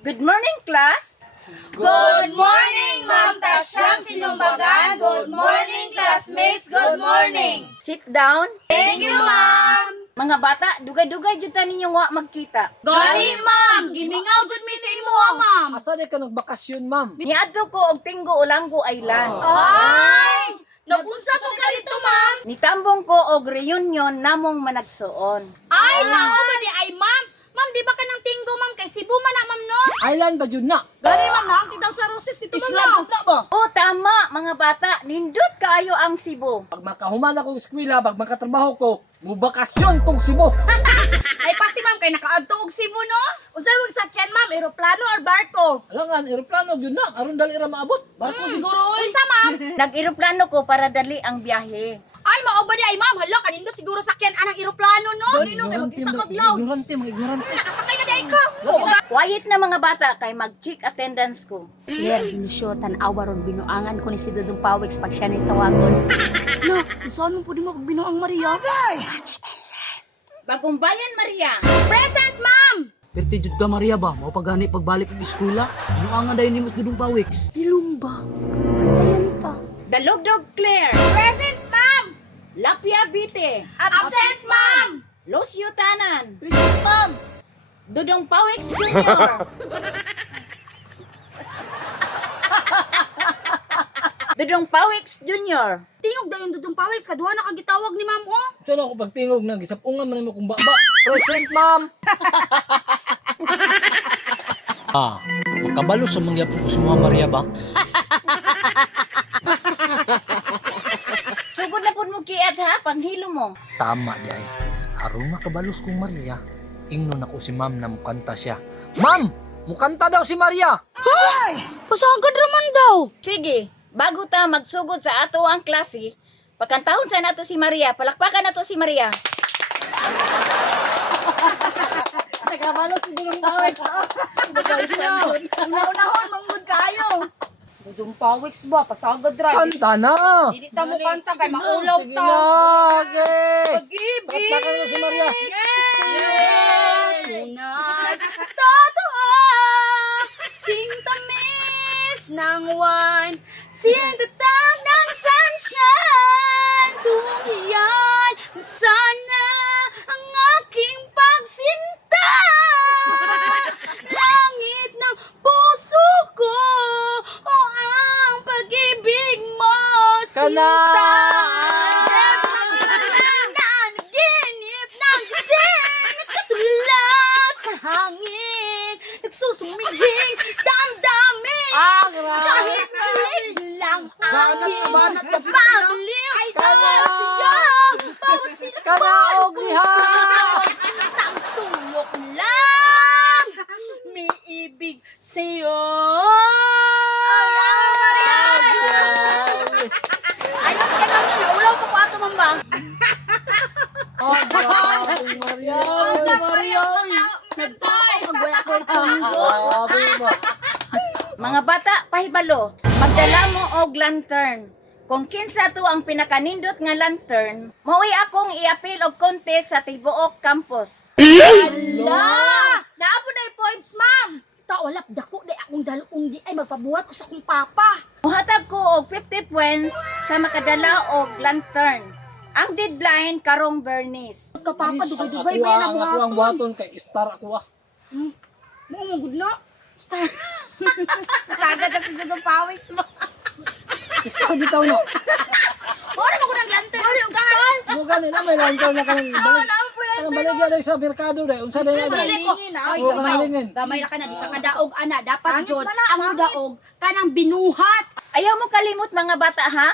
Good morning, class! Good morning, Ma'am Tasyang Sinumbagan. Good morning, classmates. Good morning. Sit down. Thank you, Ma'am. Mga bata, dugay-dugay jud ta ninyo wa magkita. Gani, Ma'am. Gimingaw jud mi sa imo, Ma'am. Asa di ka nagbakasyon, ma'am? Niadto ko og Tinggo Olanggo Island. Ay! Nagunsa ko ka dito, Ma'am. Nitambong ko og reunion namong managsuon. Ay, mao ba di ay, Ma'am? Ma'am, di ba ka ng tinggo, Ma'am? Kay Cebu man na, Ma'am, no? Island ba yun na? Gani, Ma'am, nakakita sa Roses dito, Ma'am. O tama, mga bata, nindot kaayo ang Cebu. Pag makahuman akong eskwela, pag makatrabaho ko, mubakasyon kong Cebu. Ay, pa si Ma'am, kay nakaadto og Cebu, no? Unsay mong sakyan, Ma'am? Eroplano or barko? Alangan, aeroplano yun na. Aron dali ra maabot. Barko siguro, oy. Unsa, Ma'am? Nag-eroplano ko para dali ang biyahe. Ay, mao ba di ay, Ma'am? Hala, kanindot siguro sakyan anang eroplano, no? Gani, no, kay magkita kag law. Ignorante, mga ignorante. Nakasakay na di ay ka. Quiet na mga bata kay mag-check attendance ko. Claire, binusyo, tanawa ron, binuangan ko ni si Dudong Pawex pag siya ni tawagon. Na, saan mo po di mo binuang Maria? Bagong Bayan, Maria. Present, Ma'am! Perti jud ka Maria ba? Mao pagani pagbalik ng eskwela. Inuangan dayon ni Mas Dudong Pawex. Nilumba. Pantayan ta. Dalugdog Claire. Present, Ma'am! Lapia Bite. Absent, Ma'am! Los Yutanan. Present, Ma'am! Dudong Pawex Jr. Dudong Pawex Jr. Tingog dayon Dudong Pawex, kaduha na kagitawag ni Ma'am, oh. So na ako pagtingog na, gisapungan man mo kung baba. Present, ma'am! Makabalo sa mga po sa mga Maria ba? Sugod na po mo kiat ha, panghilo mo. Tama di ay. Aron makabalos kong Maria, ingnon ako si ma'am na mukanta siya. Ma'am! Mukanta daw si Maria! Pasagad raman daw. Sige, bago ta magsugod sa ato ang klase, pagkantahon sa nato si Maria, palakpakan nato si Maria. Nagabalo si Dudong Pawex, oh. Ang naunahon, manggod kayo. Dudong Pawex ba? Pasagad ra. Kanta na! Dili ta mo kanta kay maulaw Sige ta. na! Okay! Pag-ibig! Palakpakan na si Maria! Tunay, totoo, sintamis ng wine, sintatang ng sunshine, kung iyan mo sana ang aking pagsinta, langit ng puso ko, o ang pag-ibig mo, Kana! sinta. Nanaginip ng gising, nakatula sa hangin, nagsusuminging damdamin. Kahit malig lang aking pamiliw ka siya. Bawat Kana, sinakbal Ogliha! isang sulok lang. May ibig sa'yo. Ayos ka lang na, naulaw pa ko ato, mamba. Maria! Maria! Nagtay! Magwala ko yung tunggo. Sabi mo. Mga bata, pahibalo, magdala mo og lantern. Kung kinsa to ang pinakanindot nga lantern, mauwi akong i-appeal og contest sa Tibuok Campus. Ala! Naapo na yung points, ma'am! Taolap, dako na akong dalong di ay magpabuhat ko sa kong papa. Muhatag ko og 50 points sa makadala og lantern. Ang deadline karong Bernice. Pagka-papa, dugay-dugay Ako ba yan ang ako ang waton kay Star ako ah. Good na. Star. Tagad ako sa pawis mo. Star bitaw no. Ora mo ko ng lantern. Star. Mo gani na may lantern na kanang balik. Kanang balik ya sa merkado dai. Unsa dai na? Dili ko. Ay, Oo, gamay. kanalingin. Gamay ra ka na, di ka kadaog, ana. Dapat, Jod, ang daog, kanang binuhat. Ayaw mo kalimot mga bata ha?